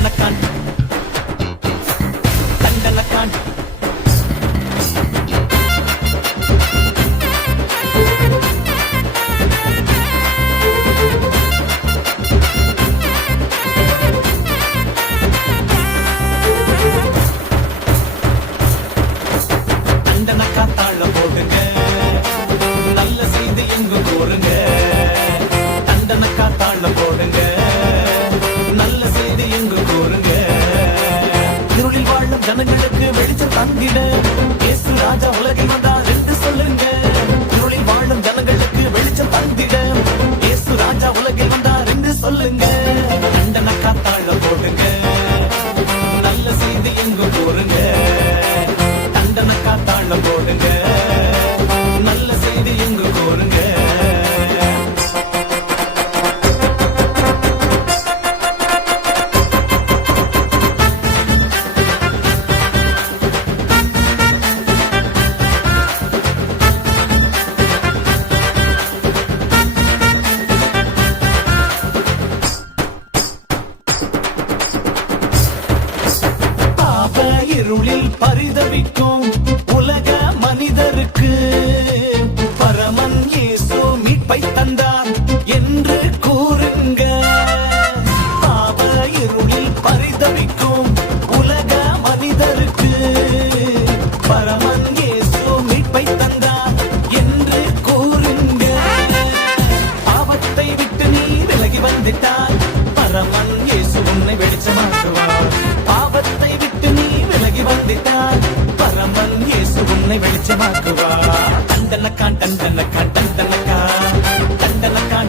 กันละกัน வந்திட இயேசு ராஜா உலகில் இருளில் பரிதவிக்கும். உன்னை வெளிச்சமாக்குவா. தண்டலக்கான் தண்டலக்கான் தண்டலக்கான் தண்டலக்கான்